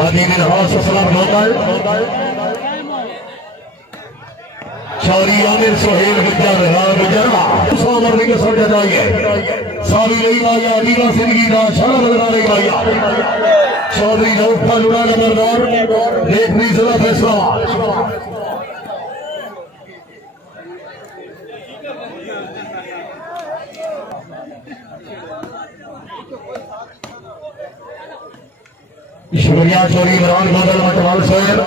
हाजी बिन हास असलम लोकल शौरी आमिर सोहेल गुजर गुजरवा सामने के सर जाइए सारी रही माया रीवा सिंह का छाला बदला रही माया चौधरी नौफा लुड़ा नंबरदार देखनी जिला फैसला शुक्रिया चौधरी इमरान बदल मटवाल शहर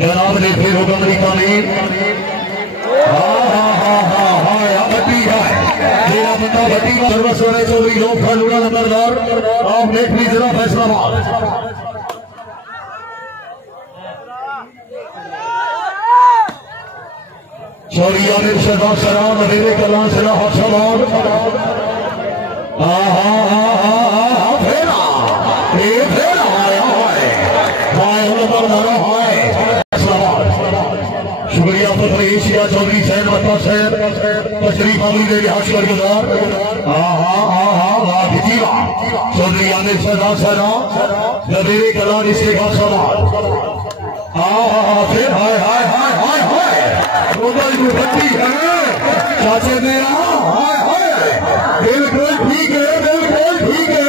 जनाब ने फिर होगा अमरीका में भट्टी है मेरा बंदा भट्टी का सर्वस्व है चौधरी नौफा लुड़ा नंबरदार आप देखनी जिला फैसलाबाद चौधरी आमिर शहजाद सलाम मेरे कलाम सला हफसाबाद शुक्रिया फखर एशिया चौधरी सैन मत्ता सैन तशरीफ आमी के लिहाज कर गुजार चौधरी आमिर शहजाद सना नबीरे कलाम इसके का सवाल फिर हाय हाय हाय हाय हाय रोबल की भट्टी है चाचे मेरा हाय हाय बिल्कुल ठीक है बिल्कुल ठीक है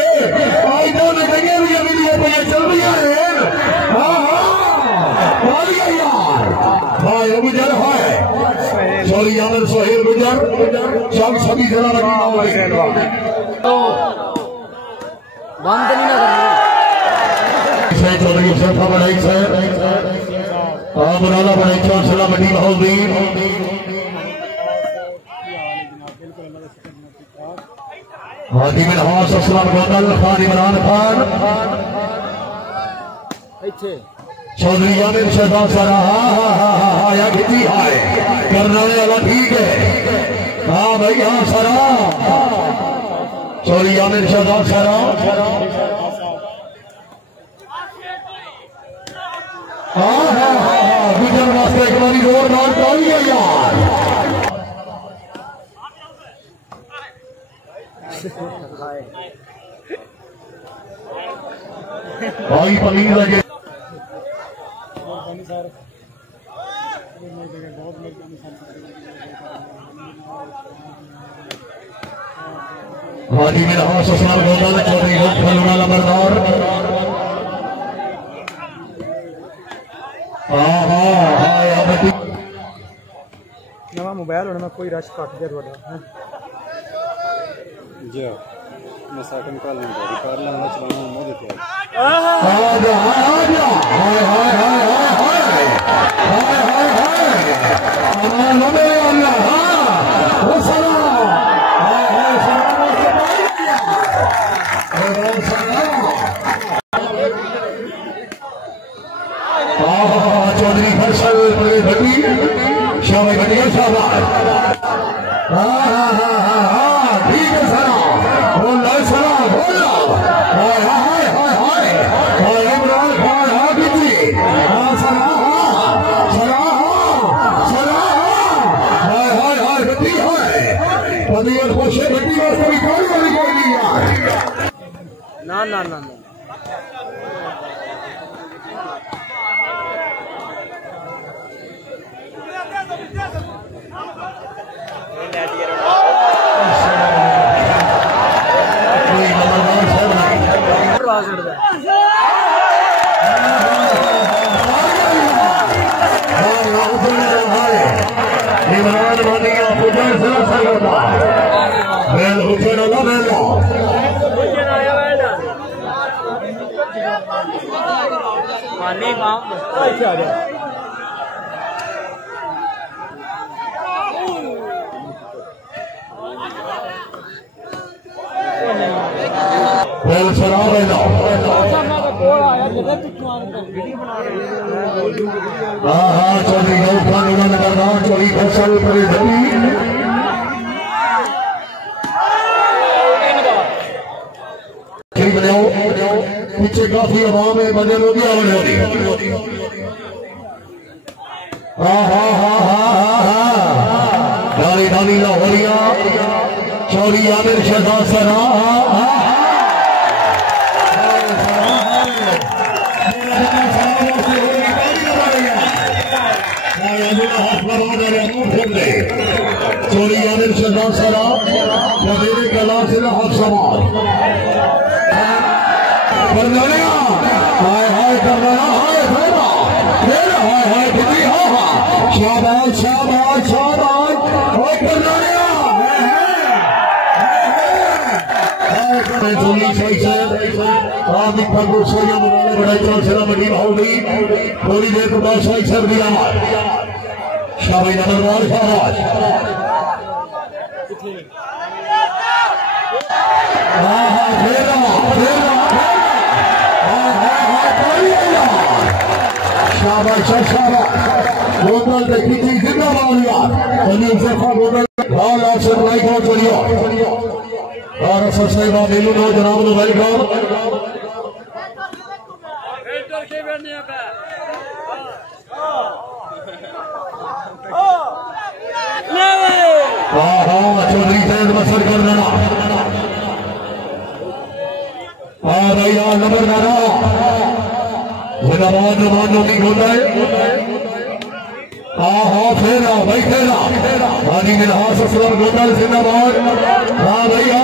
आई तो लगेंगे भी अभी लिए पे चल रही है यार भाई गुजर है चौधरी आमिर सोहेल गुजर सब सभी जिला लगी चौधरी शेफा बढ़ाई से मुरादा बढ़ाई चौसला मंडी महोदीन हादी बिन हास असलम गोदल खान इमरान खान चौधरी आमिर शहजाद सरा या कितनी है करने वाला ठीक है हाँ भाई हाँ सरा चौधरी आमिर शहजाद सरा गुजर वास्ते एक बारी जोरदार ताली है यार भाई पनीर लगे हाजी मेरा हास असलम गोदल चौधरी फलूना नंबरदार नवा मोबाइल होने में कोई रश कट गया थोड़ा जी मैं सेकंड कॉल नहीं कर लेना चलाना मुंह देते चौधरी फैसल भट्टी शामी भटिया शाबाश ठीक है सर बोल सरा बोल हाय हाय हाय हाय हाय इमरान खान हाबिबी सरा सरा सरा हाय हाय हाय भट्टी है पदियर पोछे भट्टी वास्ते भी कोई नहीं यार ना ना ना चौधरी नौफा लुड़ा नंबरदार चौधरी फैसल पीछे काफी आवाम है बने लोग डाली डाली लाहौरिया चौधरी आमिर शहजाद सरा चोरी आमिर शहजाद सरा मेरे कला से हक सवाल करनाया हाय हाय करनाया हाय फेरा फिर हाय हाय बिजी हा शाबाश शाबाश शाबाश हाय करनाया मैं चोरी सही से आदि फगु सोया मुराले बड़ाई चल सेना मडी होगी थोड़ी देर के बाद सही से दिया शाबाश नंबर शाबाश शाबाश शाबाश गोदल देखी थी जिंदाबाद यार अनिल शेखा गोदल लाल आसर लाइक और चलियो और सबसे बड़ा बेलू नो जनाब नो वेलकम फिल्टर के बैठने पे चौधरी सैयद मसर कर देना भैया नंबर नारा जिंदाबाद जवानों की गोदाए फेरा भाई फेरा हाजी मिनहास असलम गोदल जिंदाबाद हाँ भैया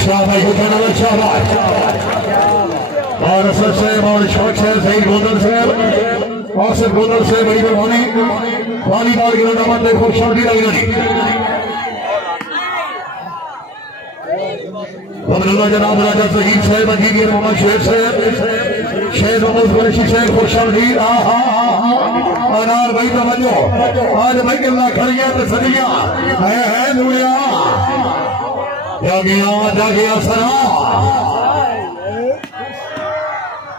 शाबाश हुसैन शाबाश और असद साहब और शौक साहब सईद गोदल साहब आसिफ गोदल साहब बड़ी मेहरबानी वॉलीबॉल की टूर्नामेंट देखो शादी लगी नहीं जनाब राजा शहीद साहब अजीब मोहम्मद शेख साहब शेख मोहम्मद कुरैशी साहब खुशाली अनार भाई तवज्जो आज भाई अल्लाह खड़िया तो सदिया है दुनिया जागिया सरा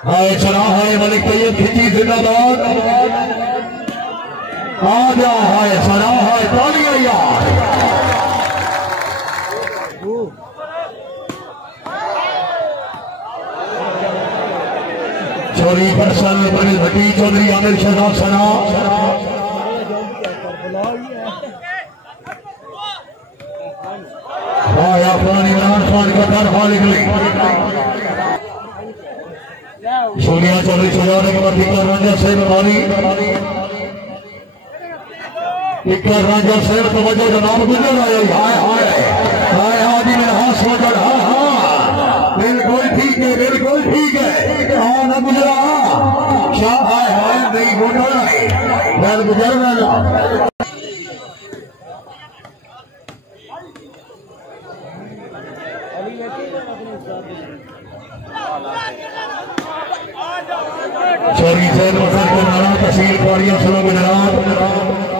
हाय सरा हाय मलिक तैयब खिची जिंदाबाद आजा हाय सरा हाय तालियां यार चोरी परसल बड़ी भटी चौधरी आमिर शहजाद सना अफगान इमरान खान का घर हाल निकली सोनिया चौधरी सुजाने के बाद इक्कर राजा साहब हमारी इक्कर राजा साहब तवज्जो जनाब गुजर आए हाय हाय हाय हाजी मेरा हाथ सोचर हाँ हाँ बिल्कुल ठीक है हाँ न गुजरा शाह हाय हाय नहीं गुजर आए मैं गुजर रहा चोरी सैद मसर को नारा तहसील पाड़िया सलो गुजरात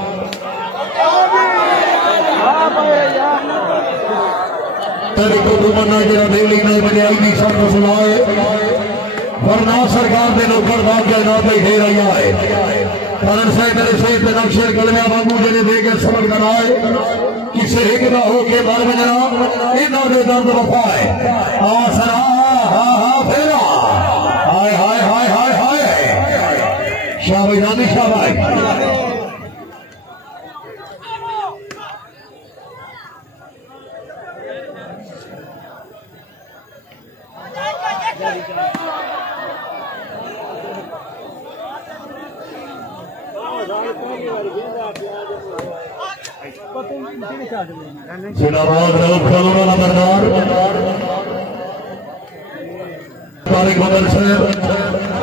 तरीको तुमन्ना जरा दिल्ली नहीं बजे आई थी सब सुनाए वरना सरकार ने नौकर बाग जनाब दे रही है करण से मेरे से नक्शे कलमिया बाबू जने दे के सबक कराए किसे एक ना हो के बार में जनाब इन्हों ने दर्द वफाए सरा हाँ फेरा हाय हाय हाय हाय हाय शाबाश नानी शाबाश जिंदाबाद रहो नंबरदार तारिक बदल साहब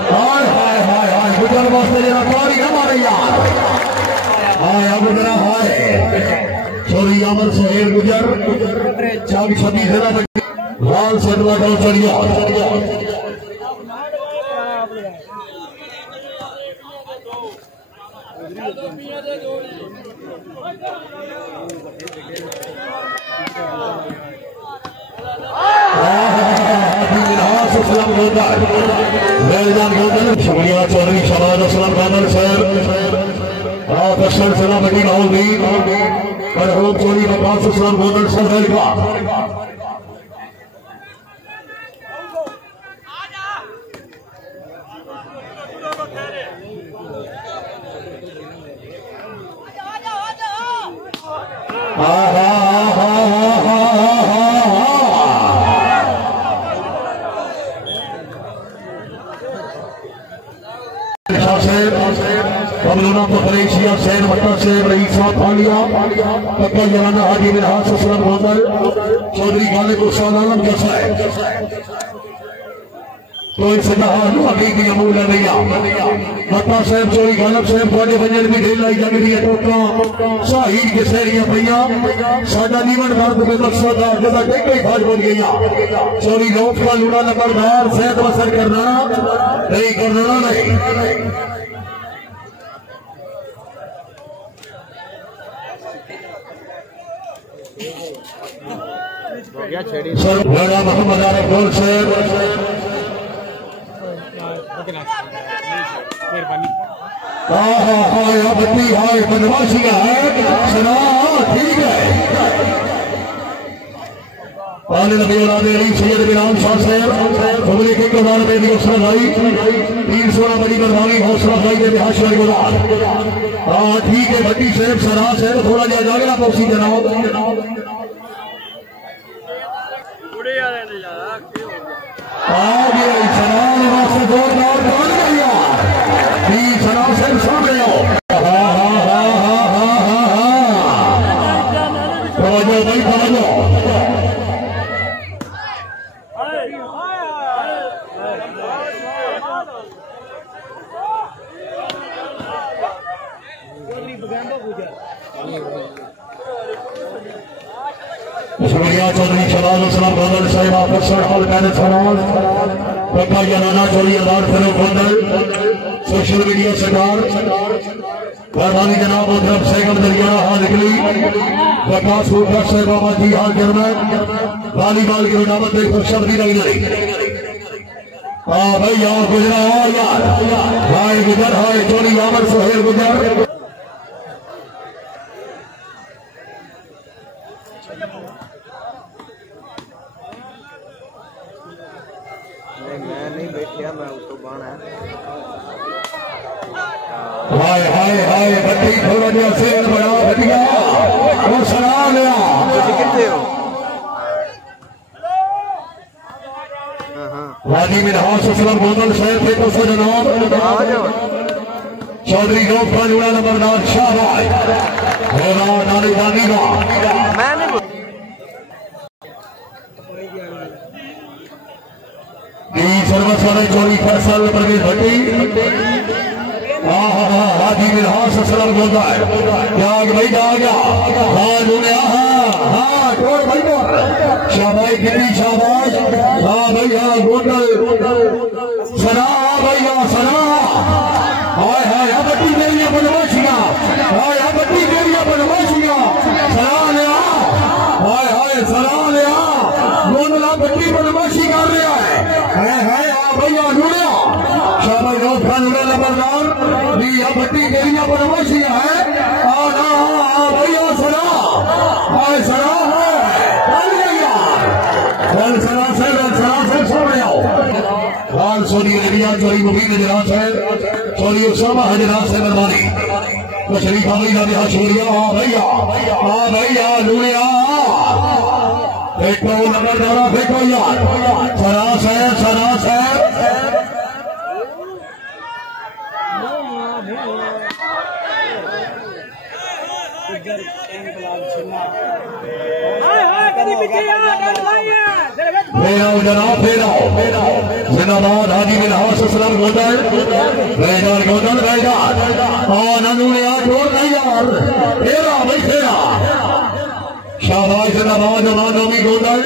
हाय हाय हाय हाय गुजर वास्ते जरा तारिक हमारे यार हाय अब जरा हाय चोरी अमर शहीर गुजर चाबी छबी जिला लाल सदवा का चढ़िया शुक्रिया चौधरी शहबाज असलम कामल साहब दर्शन सलाम मदीन हाउस भी मरहूम चोरी अब्बास असलम गोदल साहब का हा हा हा हा पक्का जवाना हाजी मिनहास असलम मोहम्मद चौधरी गालिब उस्ताद आलम जैसा है तो इसे अभी भी अमूल नैया मत्ता साहब चोरी गालब साहब थोड़े वजन भी ढेर लाई जग रही है टोका शाहीद के सहरिया भैया साडा नीवन दर्द में मकसद है जदा टेके ही भाज बन गई चोरी लोट का लूड़ा नंबरदार सेहत बसर करना नहीं करना नहीं सर बड़ा मोहम्मद आरिफ गोल साहब बत्ती हाय बदमाशी का है सुना ठीक है पाले नबी औलादे अली सैयद बिलाल शाह साहब उमरे के कमाल में भी हौसला भाई 316 बड़ी बरवानी हौसला भाई के बिहार गुलाल हाँ ठीक है भट्टी साहब सरा साहब थोड़ा जा जागरा पौसी जनाब आ गया सलाम वास्ते जोरदार कौन गया सलाम साहब सुन रहे हो भाई तवज्जो शुक्रिया चौधरी शबाज असलम गोंदल साहिब आपका सरहाल मैंने फराज पक्का जनाना चोरी आधार फिरो गोंदल सोशल मीडिया सरकार मेहरबानी जनाब उधर सैकंड दरिया हाल निकली प्रकाश फूटकर साहब बाबा जी हाल जरमन वालीबाल की रुनावत देख कर शब्द ही नहीं हाँ भाई यार गुजरा यार हाय गुजर हाय चोरी आमर सोहेल गुजर हाय हाय हाय बत्ती थोड़ा जो शेर बड़ा बढ़िया वो सलाह गया वादी मिनहास असलम गोंदल साहब के तो जनाब चौधरी रोक का लूड़ा नंबरदार शाहबाज होगा नानी दानी का सर्वस वाले चोरी फैसल परवेज भट्टी हाजी मिनहास असलम गोंदा है जाग भाई जाग हाँ लूने हाँ टोर भाई टोर शाबाश गिरी शाबाश हाँ भैया गोंदल सना भैया सना हाय हाय बट्टी मेरी बनवाशिया हाय बट्टी मेरी बनवाशिया सना लिया हाय हाय सना लिया गोंदला बट्टी बनवाशी कर रहा है हाय भैया लूड़िया शाबाश रोज खान लूड़ा नंबरदार भैया बट्टी मेरी बनवाशिया है भैया सना हाय सना लाल सोनी रबिया चोरी मुबीन हजरात है चोरी उसामा हजरात से मेहरबानी शरीफ आली का बिहार छोड़िया हाँ भैया लूड़िया फेंको नंबरदारा फेंको यार सरास है जनाब जिंदाबाद हाजी मिनहास असलम गोंदल बैदार गोंदल बैदार नूने छोड़ नहीं यार फेरा भाई फेरा शाबाश जिंदाबाद नोमी गोंदल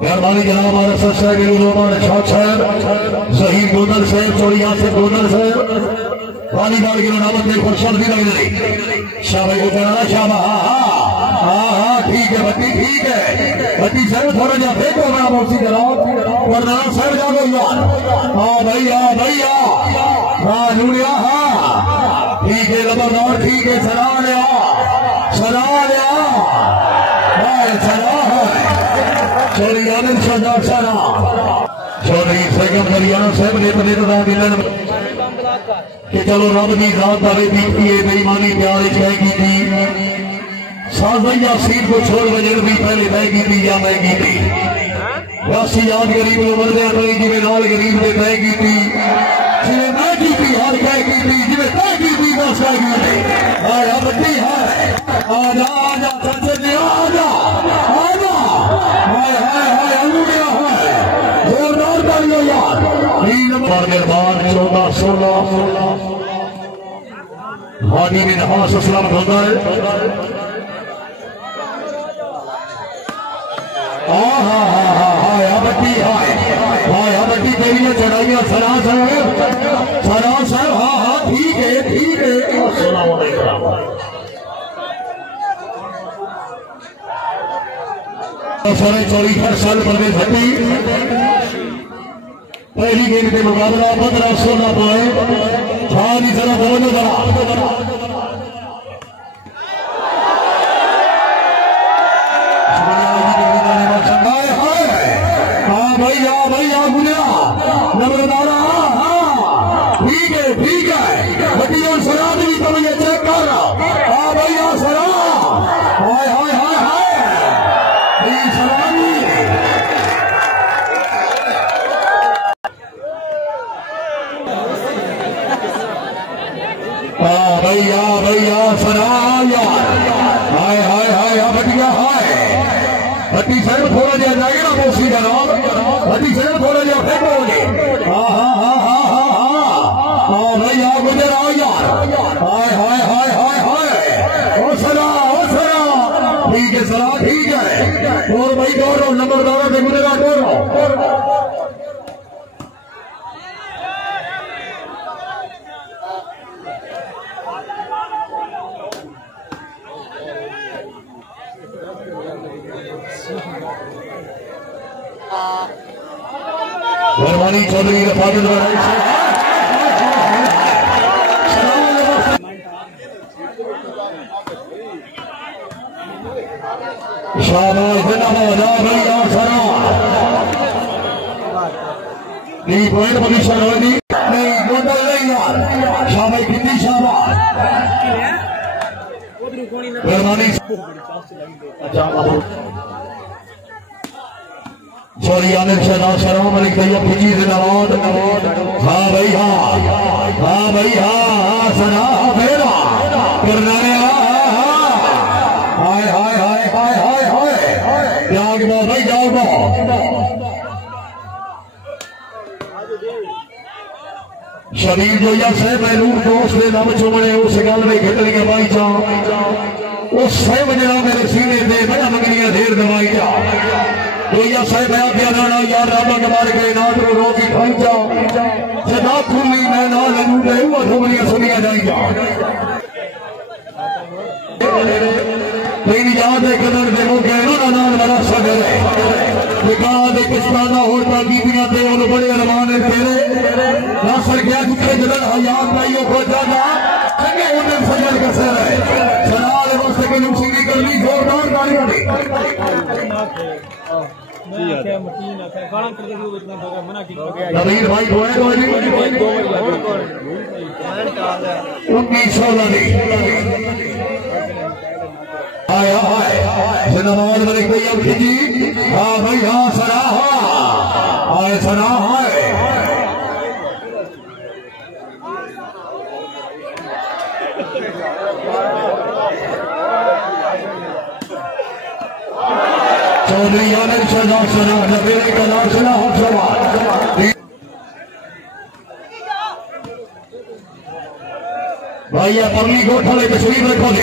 मेहरबानी जनाब हमारे साहब जहीर गोंदल साहब चोरिया से गोंदल साहब वालीबाल की नामत में फर्शन भी लग रही शाबाश को कराना शाबा हाँ ठीक है बत्ती ठीक है बत्ती साहब थोड़ा जा फेंको मेरा मौसी जनाब वरना साहब जागो यार हाँ भैया हाँ लूड़िया हाँ ठीक है नंबरदार ठीक है सलाह लिया चौधरी आनंद शाहदार सारा चौधरी सैगम हरियाणा साहब ने मिलन कि चलो रब की रात बारे बीती बेईमानी प्यार की साजैया सीट को छोड़ बजर भी पहले तय की थी या मैं की थी राशि याद गरीब मरदे अपनी जिम्मे नाल गरीब ने तय की थी जिम्मे मैं की थी हर तय की थी जिम्मे तय की थी बस तय की थी आया बच्ची है आजा आजा सच्चे आजा आजा हाय हाय हाय अनुड़िया है जोरदार तालियां यार 3 नंबर के बाद 14-16 हादी में नमाज सलाम होता है बट्टी तेरी चढ़ाइया सरासर सरासर हाँ हाँ ठीक है सारे 44 साल प्रदेश भट्टी पहली गेंद के मुकाबला 15-16 पॉइंट छानी जरा बोलो जरा भैया गुलिया नम्रदारा ठीक है बटिया सराद भी तो ये चेक कर रहा हाँ भैया सरा हाय हाय हाय हाय सरादी भैया सरा यार हाय हाय हाय बटिया हाय बट्टी साहब थोड़ा जहा जाएगा ना मोसी का नाम बट्टी साहब थोड़ा जहा फेंकोगे हाँ भैया गुजर आओ यार हाय हाय हाय हाय हाय ओ सरा ठीक है सरा ठीक है और भाई दौड़ रहा नंबरदारा से गुजरा दौड़ रहा मेहरबानी चौधरी रफादत शाबाश नहीं पॉइंट परीक्षा नहीं गोदल नहीं यार शाबाश कितनी शाबाश मेहरबानी सॉरी आमिर शहजाद सलाम अलैक तैयब फिजी जिंदाबाद हाँ भाई हाँ सना फेरा करना हाय हाय हाय हाय हाय हाय जाग बो भाई जाग बो शरीर जो या से महलूम दोस्त ने नम चुमने उस गल में घटनी भाई जा उस सह बजना मेरे सीने दे बड़ा मंगनिया ढेर दवाई जा तो या साहब मैं प्यारा यार रामा के मारे गए नाथ रो रोकी खाई जाओ सदा खुली मैं ना लगू दे वो धुमलियां सुनिया जाएगा तेरी याद है कदर दे मौके ना नाम बड़ा सगर है विकास दे किस्ताना होता बीबियां ते उन बड़े अरमान है तेरे ना सर क्या जितने जदन हयात नहीं हो को जाना संगे उन्हें सजल कसर है सलाल वक्त के नुसीरी कर ली जोरदार तालियां दी नवीर भाई 1916 आया जिंदाबाद मलिक भैया खिजी हाँ भाई हाँ सरा आए सरा चौधरी आमिर शहजाद सना नबीरे का नाम सुना हो सवाल भाई ये पगली गोठा ले तस्वीर रखो दे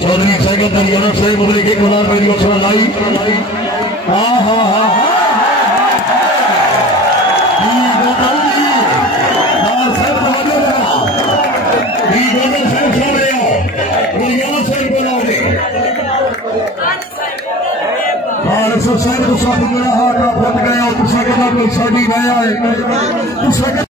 चौधरी सेकंदर जनरल साहब मुबलिक एक गुलाम मेरी ओर लाई हाँ हाँ हाँ साहब तो साथ मेरा हाथ फट गया और दूसरा कदम साड़ी गया है दूसरा